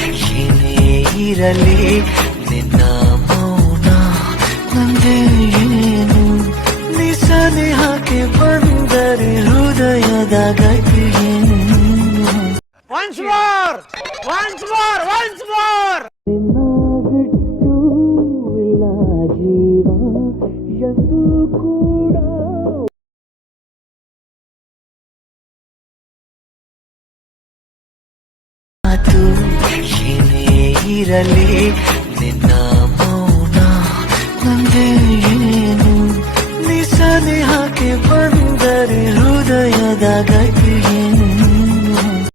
ಏನೇ ಇರಲಿ ನಿನ್ನ ಮೌನ ನಂದೇ ಏನು ನಿಸನಿಹಕ್ಕೆ ಬಂದರೆ ಹೃದಯದ ಗತಿಯೇನು Once more! Once more! Once more! ನಿನ್ನ ಬಿಟ್ಟು ಇಲ್ಲ ಜೀವ ಎಂದು ಕೂಡ ಅದು ಏನೇ ಇರಲಿ ನಿನ್ನ ಮೌನ ನಂದೇ ಏನು ನಿಸನಿಹಕ್ಕೆ ಬಂದರೆ ಹೃದಯದ ಗತಿಯೇನು